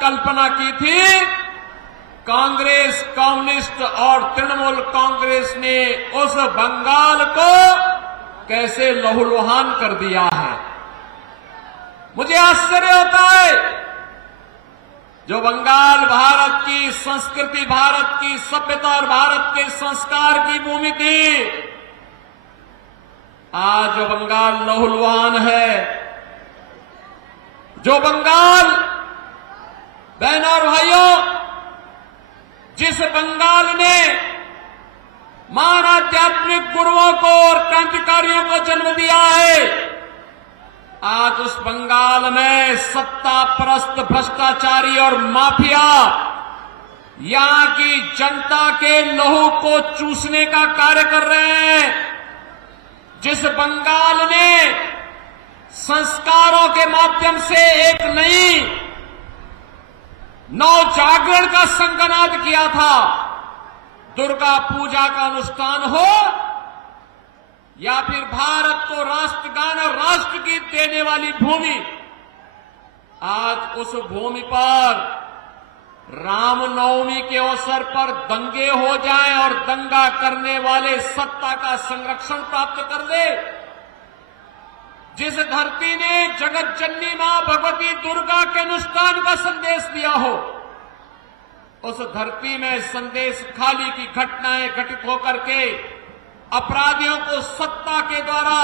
कल्पना की थी, कांग्रेस, कम्युनिस्ट और तृणमूल कांग्रेस ने उस बंगाल को कैसे लहूलुहान कर दिया है। मुझे आश्चर्य होता है, जो बंगाल भारत की संस्कृति, भारत की सभ्यता और भारत के संस्कार की भूमि थी, आज जो बंगाल लहूलुहान है, जो बंगाल, बहनों और भाइयों, जिस बंगाल ने महान आध्यात्मिक गुरुओं को और क्रांतिकारियों को जन्म दिया है, आज उस बंगाल में सत्ता परस्त भ्रष्टाचारी और माफिया यहां की जनता के लहू को चूसने का कार्य कर रहे हैं। जिस बंगाल ने संस्कारों के माध्यम से एक नई नवजागरण का संगनाद किया था, दुर्गा पूजा का अनुष्ठान हो या फिर भारत को राष्ट्रगान और राष्ट्रगीत देने वाली भूमि, आज उस भूमि पर रामनवमी के अवसर पर दंगे हो जाएं और दंगा करने वाले सत्ता का संरक्षण प्राप्त कर ले। जिस धरती ने जगत जननी मां भगवती दुर्गा के अनुष्ठान का संदेश दिया हो, उस धरती में संदेश खाली की घटनाएं घटित होकर के अपराधियों को सत्ता के द्वारा,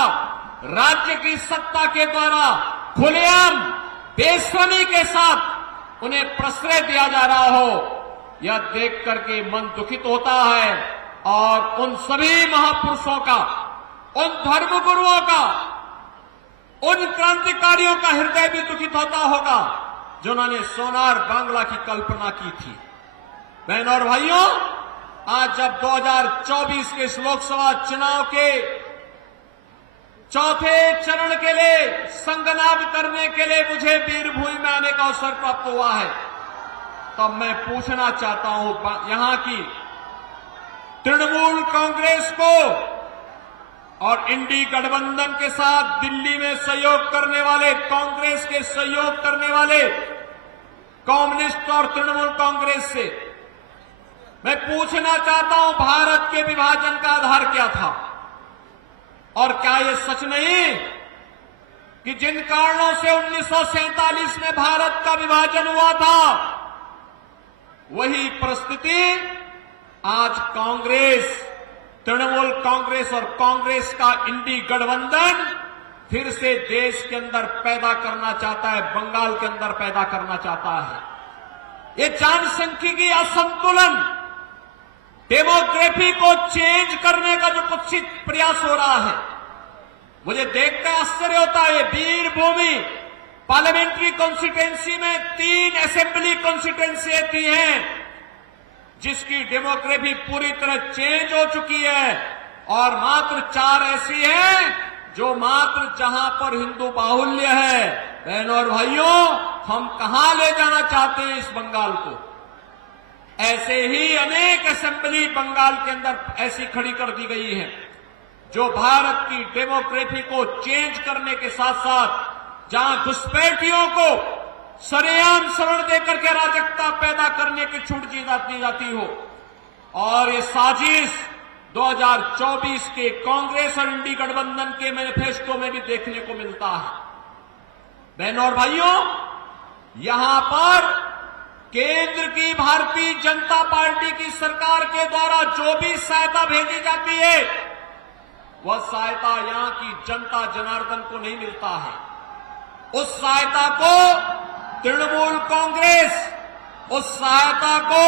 राज्य की सत्ता के द्वारा खुलेआम बेशर्मी के साथ उन्हें प्रश्रय दिया जा रहा हो, यह देख करके मन दुखित होता है। और उन सभी महापुरुषों का, उन धर्मगुरुओं का, उन क्रांतिकारियों का हृदय भी दुखित होता होगा जिन्होंने सोनार बांग्ला की कल्पना की थी। बहनों और भाइयों, आज जब 2024 के इस लोकसभा चुनाव के चौथे चरण के लिए संगनाद करने के लिए मुझे वीरभूमि में आने का अवसर प्राप्त हुआ है, तब मैं पूछना चाहता हूं यहां की तृणमूल कांग्रेस को और इंडी गठबंधन के साथ दिल्ली में सहयोग करने वाले, कांग्रेस के सहयोग करने वाले कम्युनिस्ट और तृणमूल कांग्रेस से मैं पूछना चाहता हूं, भारत के विभाजन का आधार क्या था? और क्या यह सच नहीं कि जिन कारणों से 1947 में भारत का विभाजन हुआ था, वही परिस्थिति आज कांग्रेस, तृणमूल कांग्रेस और कांग्रेस का इंडी गठबंधन फिर से देश के अंदर पैदा करना चाहता है, बंगाल के अंदर पैदा करना चाहता है। ये जनसांख्यिकी असंतुलन, डेमोग्राफी को चेंज करने का जो कुत्सित प्रयास हो रहा है, मुझे देखकर आश्चर्य होता है। वीरभूमि पार्लियामेंट्री कॉन्स्टिट्यूंसी में 3 असेंबली कॉन्स्टिट्यूंसी थी हैं, जिसकी डेमोग्राफी पूरी तरह चेंज हो चुकी है, और मात्र 4 ऐसी हैं जो मात्र जहां पर हिंदू बाहुल्य है। बहनों और भाइयों, हम कहां ले जाना चाहते हैं इस बंगाल को? ऐसे ही अनेक असेंबली बंगाल के अंदर ऐसी खड़ी कर दी गई है जो भारत की डेमोग्राफी को चेंज करने के साथ साथ जहां घुसपैठियों को सरेआम शरण देकर के अराजकता पैदा करने की छूट दी जाती हो। और ये साजिश 2024 के कांग्रेस और इंडी गठबंधन के मैनिफेस्टो में भी देखने को मिलता है। बहनों और भाइयों, यहां पर केंद्र की भारतीय जनता पार्टी की सरकार के द्वारा जो भी सहायता भेजी जाती है, वह सहायता यहां की जनता जनार्दन को नहीं मिलता है। उस सहायता को तृणमूल कांग्रेस उस सहायता को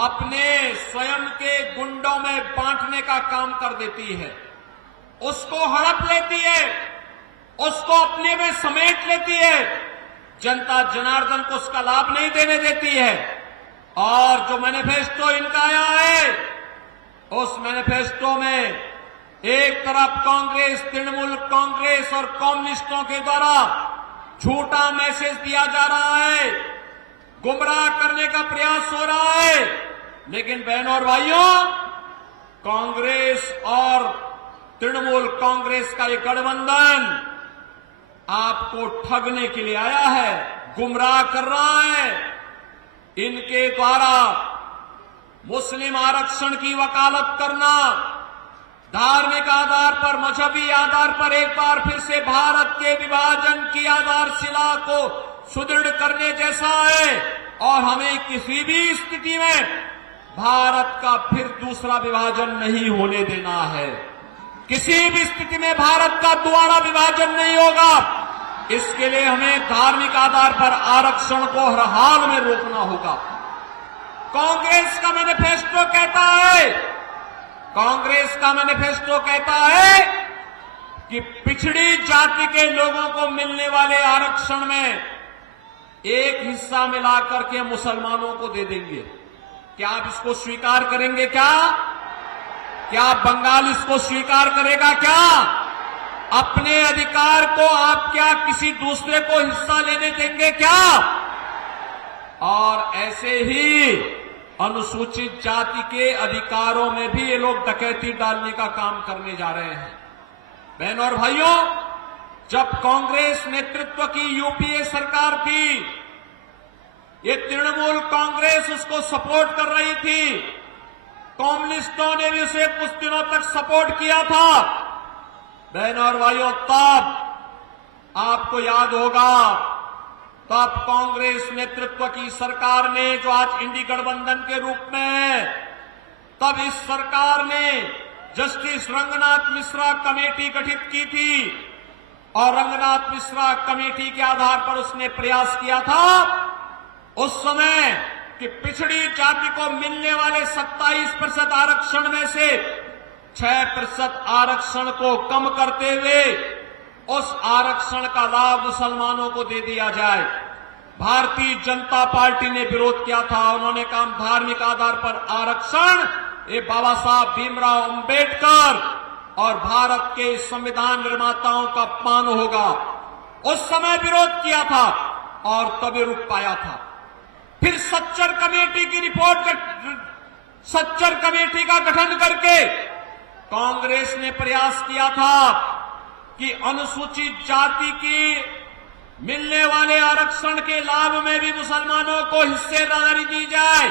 अपने स्वयं के गुंडों में बांटने का काम कर देती है, उसको हड़प लेती है, उसको अपने में समेट लेती है, जनता जनार्दन को उसका लाभ नहीं देने देती है। और जो मैनिफेस्टो इनका आया है, उस मैनिफेस्टो में एक तरफ कांग्रेस, तृणमूल कांग्रेस और कम्युनिस्टों के द्वारा झूठा मैसेज दिया जा रहा है, गुमराह करने का प्रयास हो रहा है। लेकिन बहनों और भाइयों, कांग्रेस और तृणमूल कांग्रेस का ये गठबंधन आपको ठगने के लिए आया है, गुमराह कर रहा है। इनके द्वारा मुस्लिम आरक्षण की वकालत करना, धार्मिक आधार पर, मजहबी आधार पर एक बार फिर से भारत के विभाजन की आधारशिला को सुदृढ़ करने जैसा है और हमें किसी भी स्थिति में भारत का फिर दूसरा विभाजन नहीं होने देना है। किसी भी स्थिति में भारत का दोबारा विभाजन नहीं होगा। इसके लिए हमें धार्मिक आधार पर आरक्षण को हर हाल में रोकना होगा। कांग्रेस का मैनिफेस्टो कहता है, कांग्रेस का मैनिफेस्टो कहता है कि पिछड़ी जाति के लोगों को मिलने वाले आरक्षण में एक हिस्सा मिलाकर के मुसलमानों को दे देंगे। क्या आप इसको स्वीकार करेंगे? क्या बंगाल इसको स्वीकार करेगा? क्या अपने अधिकार को आप क्या किसी दूसरे को हिस्सा लेने देंगे? क्या? और ऐसे ही अनुसूचित जाति के अधिकारों में भी ये लोग डकैती डालने का काम करने जा रहे हैं। बहनों और भाइयों, जब कांग्रेस नेतृत्व की यूपीए सरकार थी, ये तृणमूल कांग्रेस उसको सपोर्ट कर रही थी। कम्युनिस्टों ने भी उसे कुछ दिनों तक सपोर्ट किया था। बहनों और भाइयों, तब आपको याद होगा, तब कांग्रेस नेतृत्व की सरकार ने, जो आज इंडी गठबंधन के रूप में है, तब इस सरकार ने जस्टिस रंगनाथ मिश्रा कमेटी गठित की थी और रंगनाथ मिश्रा कमेटी के आधार पर उसने प्रयास किया था उस समय कि पिछड़ी जाति को मिलने वाले 27% आरक्षण में से 6% आरक्षण को कम करते हुए उस आरक्षण का लाभ मुसलमानों को दे दिया जाए। भारतीय जनता पार्टी ने विरोध किया था। उन्होंने कहा धार्मिक आधार पर आरक्षण ये बाबा साहब भीमराव अंबेडकर और भारत के संविधान निर्माताओं का अपमान होगा। उस समय विरोध किया था और तभी रुक पाया था। फिर सच्चर कमेटी की रिपोर्ट, सच्चर कमेटी का गठन करके कांग्रेस ने प्रयास किया था कि अनुसूचित जाति की मिलने वाले आरक्षण के लाभ में भी मुसलमानों को हिस्सेदारी दी जाए।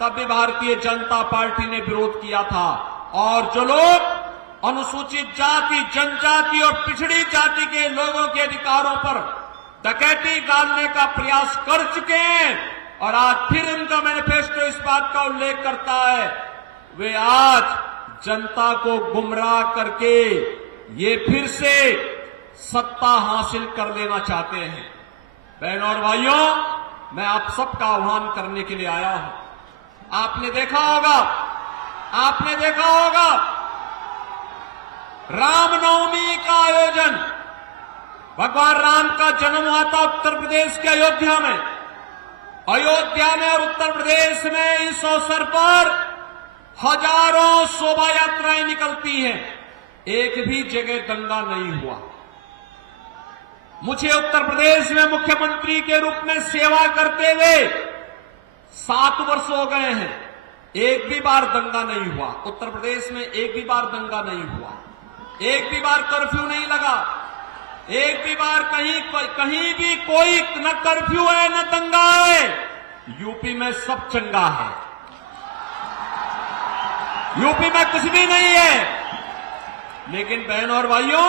तब भी भारतीय जनता पार्टी ने विरोध किया था। और जो लोग अनुसूचित जाति, जनजाति और पिछड़ी जाति के लोगों के अधिकारों पर डकैती डालने का प्रयास कर चुके हैं और आज फिर उनका मैनिफेस्टो इस बात का उल्लेख करता है, वे आज जनता को गुमराह करके ये फिर से सत्ता हासिल कर लेना चाहते हैं। बहनों और भाइयों, मैं आप सबका आह्वान करने के लिए आया हूं। आपने देखा होगा रामनवमी का आयोजन, भगवान राम का जन्म हुआ था उत्तर प्रदेश के अयोध्या में और उत्तर प्रदेश में इस अवसर पर हजारों शोभा यात्राएं निकलती हैं। एक भी जगह दंगा नहीं हुआ। मुझे उत्तर प्रदेश में मुख्यमंत्री के रूप में सेवा करते हुए 7 वर्ष हो गए हैं। एक भी बार दंगा नहीं हुआ उत्तर प्रदेश में। एक भी बार दंगा नहीं हुआ। एक भी बार कर्फ्यू नहीं लगा। एक भी बार कहीं भी कोई न कर्फ्यू है न दंगा है। यूपी में सब चंगा है। यूपी में कुछ भी नहीं है। लेकिन बहनों और भाइयों,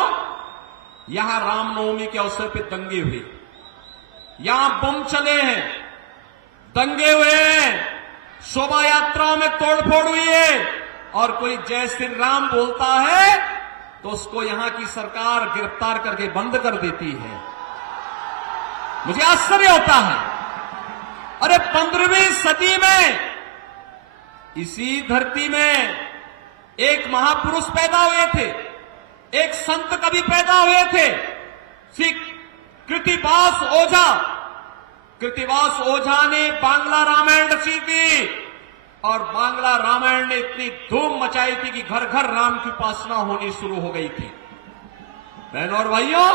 यहां रामनवमी के अवसर पर दंगे हुए, यहां बम चले हैं, दंगे हुए हैं, शोभा यात्राओं में तोड़फोड़ हुई है और कोई जय श्री राम बोलता है तो उसको यहां की सरकार गिरफ्तार करके बंद कर देती है। मुझे आश्चर्य होता है। अरे 15वीं सदी में इसी धरती में एक महापुरुष पैदा हुए थे, एक संत कवि पैदा हुए थे, श्री कृतिवास ओझा। कृतिवास ओझा ने बांग्ला रामायण रची थी और बांग्ला रामायण ने इतनी धूम मचाई थी कि घर घर राम की उपासना होनी शुरू हो गई थी। बहनों और भाइयों,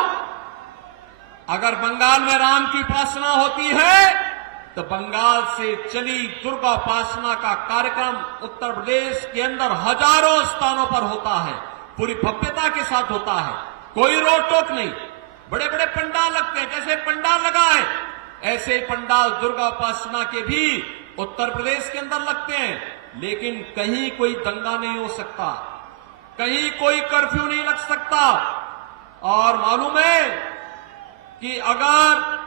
अगर बंगाल में राम की उपासना होती है तो बंगाल से चली दुर्गा उपासना का कार्यक्रम उत्तर प्रदेश के अंदर हजारों स्थानों पर होता है, पूरी भव्यता के साथ होता है, कोई रोक टोक नहीं। बड़े बड़े पंडाल लगते हैं, जैसे पंडाल लगा है ऐसे पंडाल दुर्गा उपासना के भी उत्तर प्रदेश के अंदर लगते हैं, लेकिन कहीं कोई दंगा नहीं हो सकता, कहीं कोई कर्फ्यू नहीं लग सकता। और मालूम है कि अगर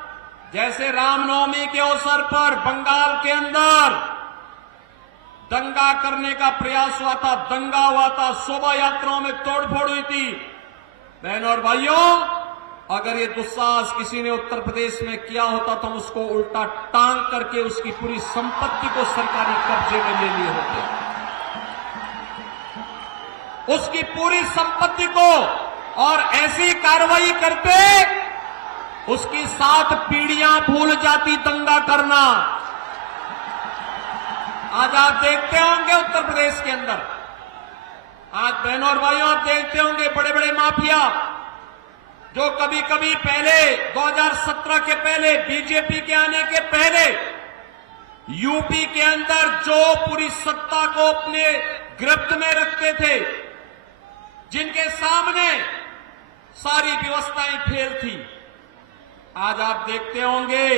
जैसे रामनवमी के अवसर पर बंगाल के अंदर दंगा करने का प्रयास हुआ था, दंगा हुआ था, शोभा यात्राओं में तोड़फोड़ हुई थी, बहनों और भाइयों, अगर ये दुस्साहस किसी ने उत्तर प्रदेश में किया होता तो हम उसको उल्टा टांग करके उसकी पूरी संपत्ति को सरकारी कब्जे में ले लिए होते, उसकी पूरी संपत्ति को, और ऐसी कार्रवाई करते उसकी 7 पीढ़ियां भूल जाती दंगा करना। आज आप देखते होंगे उत्तर प्रदेश के अंदर, आज बहनों और भाइयों आप देखते होंगे बड़े बड़े माफिया जो कभी कभी पहले 2017 के पहले, बीजेपी के आने के पहले यूपी के अंदर जो पूरी सत्ता को अपने गिरफ्त में रखते थे, जिनके सामने सारी व्यवस्थाएं फेल थी, आज आप देखते होंगे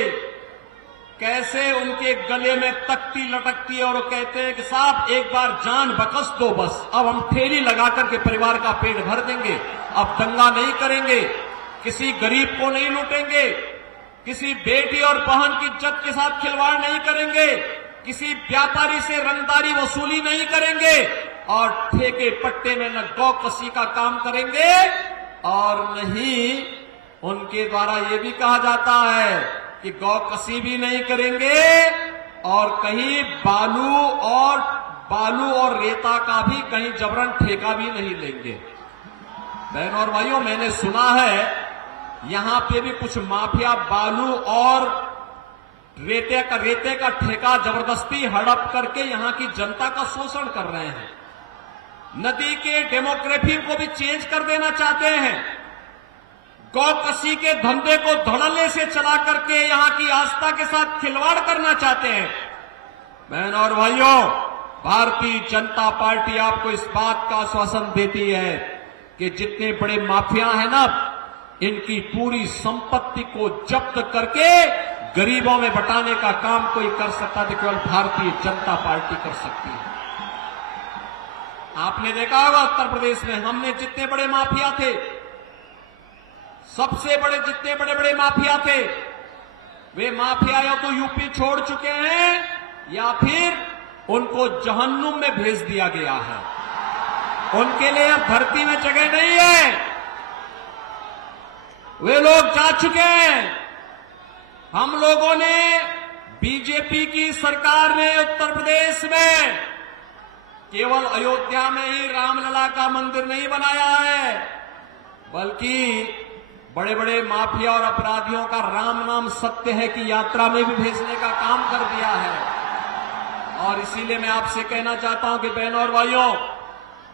कैसे उनके गले में तख्ती लटकती है और वो कहते हैं कि साहब एक बार जान बकस दो, बस अब हम ठेली लगा करके परिवार का पेट भर देंगे, अब दंगा नहीं करेंगे, किसी गरीब को नहीं लूटेंगे, किसी बेटी और बहन की इज्जत के साथ खिलवाड़ नहीं करेंगे, किसी व्यापारी से रंगदारी वसूली नहीं करेंगे, और ठेके पट्टे में न गौ कसी का काम करेंगे, और नहीं उनके द्वारा ये भी कहा जाता है कि गौ कसी भी नहीं करेंगे और कहीं बालू और रेता का भी कहीं जबरन ठेका भी नहीं लेंगे। बहनों और भाइयों, मैंने सुना है यहां पे भी कुछ माफिया बालू और रेते का ठेका जबरदस्ती हड़प करके यहां की जनता का शोषण कर रहे हैं, नदी के डेमोग्राफी को भी चेंज कर देना चाहते हैं, गौ कसी के धंधे को धड़ल्ले से चला करके यहां की आस्था के साथ खिलवाड़ करना चाहते हैं। बहनों और भाइयों, भारतीय जनता पार्टी आपको इस बात का आश्वासन देती है कि जितने बड़े माफिया हैं ना, इनकी पूरी संपत्ति को जब्त करके गरीबों में बंटाने का काम कोई कर सकता है तो केवल भारतीय जनता पार्टी कर सकती है। आपने देखा होगा उत्तर प्रदेश में हमने जितने बड़े माफिया थे, सबसे बड़े जितने बड़े बड़े माफिया थे, वे माफिया या तो यूपी छोड़ चुके हैं या फिर उनको जहन्नुम में भेज दिया गया है, उनके लिए अब धरती में जगह नहीं है, वे लोग जा चुके हैं। हम लोगों ने, बीजेपी की सरकार ने उत्तर प्रदेश में केवल अयोध्या में ही रामलला का मंदिर नहीं बनाया है, बल्कि बड़े बड़े माफिया और अपराधियों का राम नाम सत्य है कि यात्रा में भी भेजने का काम कर दिया है। और इसीलिए मैं आपसे कहना चाहता हूं कि बहनों और भाइयों,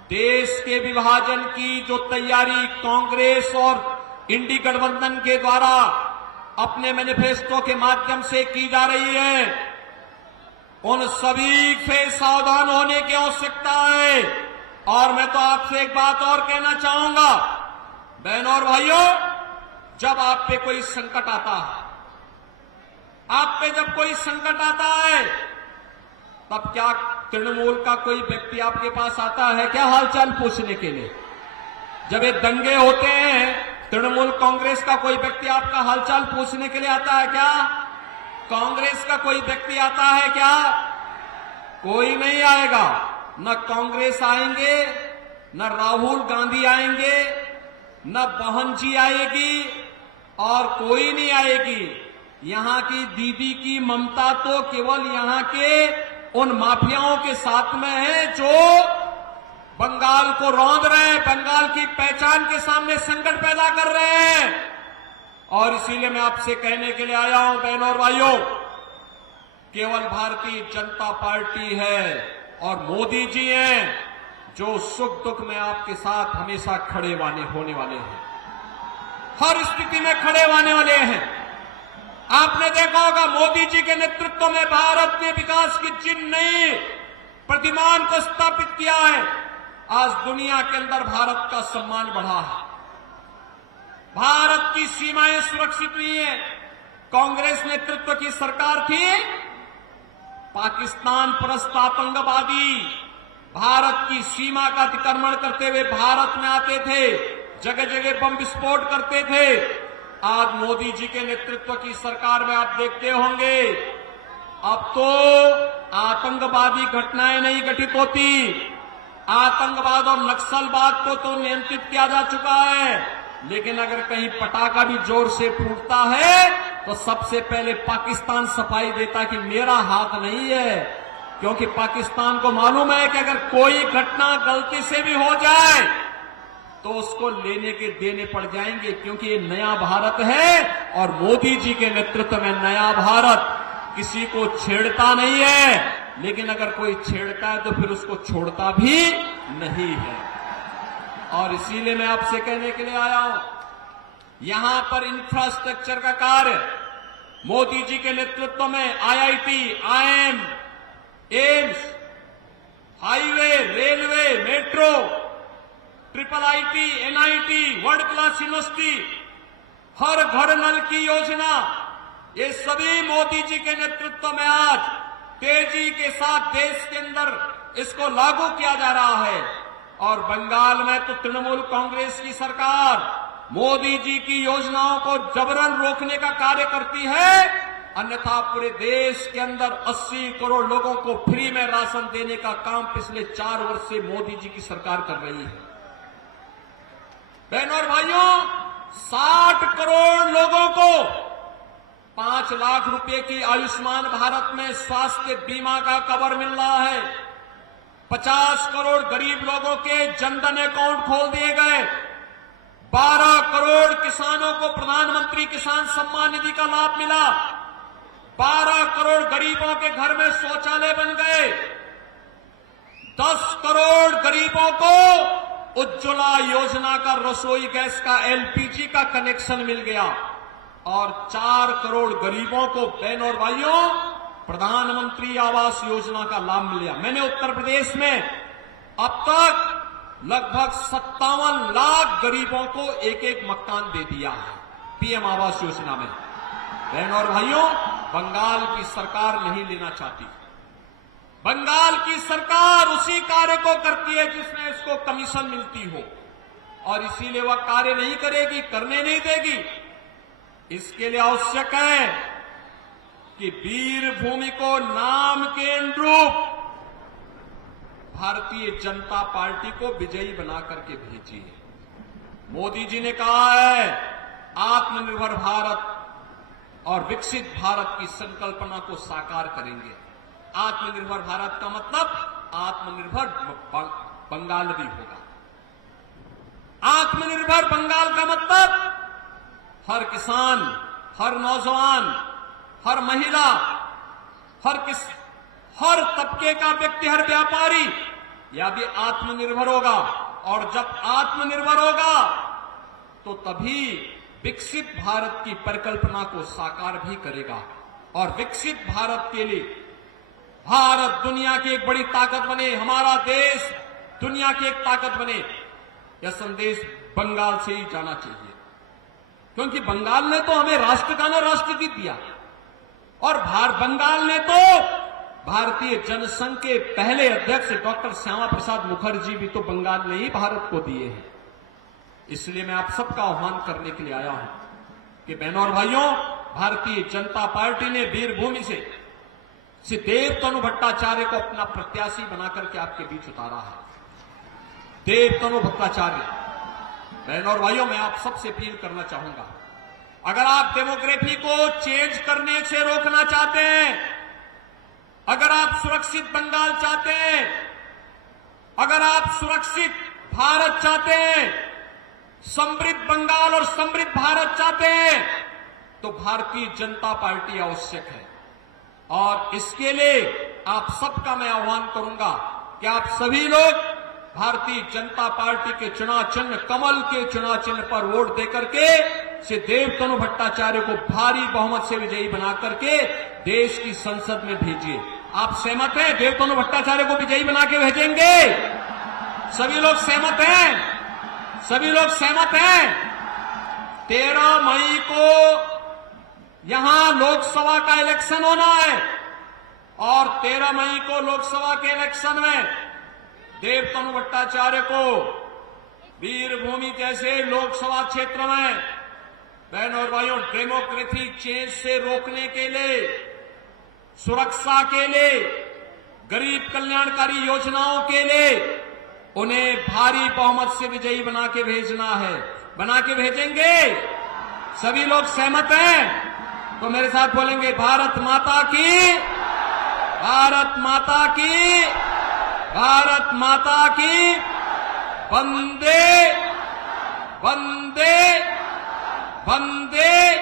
देश के विभाजन की जो तैयारी कांग्रेस और इंडी गठबंधन के द्वारा अपने मैनिफेस्टो के माध्यम से की जा रही है, उन सभी से सावधान होने की आवश्यकता है। और मैं तो आपसे एक बात और कहना चाहूंगा, बहनों और भाइयों, जब आप पे कोई संकट आता है, आप पे जब कोई संकट आता है, तब क्या तृणमूल का कोई व्यक्ति आपके पास आता है क्या हालचाल पूछने के लिए? जब ये दंगे होते हैं, तृणमूल कांग्रेस का कोई व्यक्ति आपका हालचाल पूछने के लिए आता है क्या? कांग्रेस का कोई व्यक्ति आता है क्या? कोई नहीं आएगा। न कांग्रेस आएंगे, न राहुल गांधी आएंगे, न बहन जी आएगी, और कोई नहीं आएगी। यहां की दीदी की ममता तो केवल यहां के उन माफियाओं के साथ में है जो बंगाल को रौंद रहे हैं, बंगाल की पहचान के सामने संकट पैदा कर रहे हैं। और इसीलिए मैं आपसे कहने के लिए आया हूं, बहनों और भाइयों, केवल भारतीय जनता पार्टी है और मोदी जी हैं जो सुख दुख में आपके साथ हमेशा खड़े होने वाले हैं, हर स्थिति में खड़े होने वाले हैं। आपने देखा होगा मोदी जी के नेतृत्व में भारत ने विकास की जिन नई प्रतिमान को स्थापित किया है, आज दुनिया के अंदर भारत का सम्मान बढ़ा है, भारत की सीमाएं सुरक्षित हुई हैं, कांग्रेस नेतृत्व की सरकार थी, पाकिस्तान परस्त आतंकवादी भारत की सीमा का अतिक्रमण करते हुए भारत में आते थे, जगह जगह बम विस्फोट करते थे। आज मोदी जी के नेतृत्व की सरकार में आप देखते होंगे, अब तो आतंकवादी घटनाएं नहीं घटित होती, आतंकवाद और नक्सलवाद को तो नियंत्रित किया जा चुका है। लेकिन अगर कहीं पटाखा भी जोर से फूटता है तो सबसे पहले पाकिस्तान सफाई देता कि मेरा हाथ नहीं है, क्योंकि पाकिस्तान को मालूम है कि अगर कोई घटना गलती से भी हो जाए तो उसको लेने के देने पड़ जाएंगे, क्योंकि ये नया भारत है और मोदी जी के नेतृत्व में नया भारत किसी को छेड़ता नहीं है। लेकिन अगर कोई छेड़ता है तो फिर उसको छोड़ता भी नहीं है। और इसीलिए मैं आपसे कहने के लिए आया हूं, यहां पर इंफ्रास्ट्रक्चर का कार्य मोदी जी के नेतृत्व में IIT, IIM, AIIMS, highway, railway, metro, triple IT, NIT, world class university, हर घर नल की योजना, ये सभी मोदी जी के नेतृत्व में आज तेजी के साथ देश के अंदर इसको लागू किया जा रहा है। और बंगाल में तो तृणमूल कांग्रेस की सरकार मोदी जी की योजनाओं को जबरन रोकने का कार्य करती है, अन्यथा पूरे देश के अंदर 80 करोड़ लोगों को फ्री में राशन देने का काम पिछले 4 वर्ष से मोदी जी की सरकार कर रही है। बहनों और भाइयों, 60 करोड़ लोगों को 5 लाख रुपए की आयुष्मान भारत में स्वास्थ्य बीमा का कवर मिल रहा है। 50 करोड़ गरीब लोगों के जनधन अकाउंट खोल दिए गए। 12 करोड़ किसानों को प्रधानमंत्री किसान सम्मान निधि का लाभ मिला। 12 करोड़ गरीबों के घर में शौचालय बन गए। 10 करोड़ गरीबों को उज्ज्वला योजना का रसोई गैस का एलपीजी का कनेक्शन मिल गया और 4 करोड़ गरीबों को, बहनों और भाइयों, प्रधानमंत्री आवास योजना का लाभ मिल गया। मैंने उत्तर प्रदेश में अब तक लगभग 57 लाख गरीबों को एक एक मकान दे दिया है पीएम आवास योजना में। बहनों और भाइयों, बंगाल की सरकार नहीं लेना चाहती। बंगाल की सरकार उसी कार्य को करती है जिसमें इसको कमीशन मिलती हो, और इसीलिए वह कार्य नहीं करेगी, करने नहीं देगी। इसके लिए आवश्यक है कि वीर भूमि को नाम के अनुरूप भारतीय जनता पार्टी को विजयी बना करके भेजिए। मोदी जी ने कहा है आत्मनिर्भर भारत और विकसित भारत की संकल्पना को साकार करेंगे। आत्मनिर्भर भारत का मतलब आत्मनिर्भर बंगाल भी होगा। आत्मनिर्भर बंगाल का मतलब हर किसान, हर नौजवान, हर महिला, हर तबके का व्यक्ति, हर व्यापारी यह भी आत्मनिर्भर होगा। और जब आत्मनिर्भर होगा तो तभी विकसित भारत की परिकल्पना को साकार भी करेगा। और विकसित भारत के लिए भारत दुनिया की एक बड़ी ताकत बने, हमारा देश दुनिया की एक ताकत बने, यह संदेश बंगाल से ही जाना चाहिए। क्योंकि बंगाल ने तो हमें राष्ट्रगान और राष्ट्रगीत दिया, और बंगाल ने तो भारतीय जनसंघ के पहले अध्यक्ष डॉक्टर श्यामा प्रसाद मुखर्जी भी तो बंगाल ने ही भारत को दिए हैं। इसलिए मैं आप सबका आह्वान करने के लिए आया हूं कि बहनों और भाइयों, भारतीय जनता पार्टी ने वीरभूमि से श्री देव तनु भट्टाचार्य को अपना प्रत्याशी बनाकर के आपके बीच उतारा है। देव तनु भट्टाचार्य, बहनों और भाइयों, मैं आप सबसे अपील करना चाहूंगा, अगर आप डेमोग्राफी को चेंज करने से रोकना चाहते हैं, अगर आप सुरक्षित बंगाल चाहते हैं, अगर आप सुरक्षित भारत चाहते हैं, समृद्ध बंगाल और समृद्ध भारत चाहते हैं, तो भारतीय जनता पार्टी आवश्यक है। और इसके लिए आप सबका मैं आह्वान करूंगा कि आप सभी लोग भारतीय जनता पार्टी के चुनाव चिन्ह, कमल के चुनाव चिन्ह पर वोट देकर के श्री देव तनु भट्टाचार्य को भारी बहुमत से विजयी बना करके देश की संसद में भेजिए। आप सहमत हैं? देव तनु भट्टाचार्य को विजयी बना के भेजेंगे? सभी लोग सहमत हैं? सभी लोग सहमत हैं? 13 मई को यहां लोकसभा का इलेक्शन होना है और 13 मई को लोकसभा के इलेक्शन में देवतनु भट्टाचार्य को वीरभूमि जैसे लोकसभा क्षेत्र में बहन और भाइयों डेमोक्रेटिक चेंज से रोकने के लिए, सुरक्षा के लिए, गरीब कल्याणकारी योजनाओं के लिए उन्हें भारी बहुमत से विजयी बना के भेजना है। बना के भेजेंगे? सभी लोग सहमत हैं? तो मेरे साथ बोलेंगे भारत माता की, भारत माता की, भारत माता की, वंदे वंदे वंदे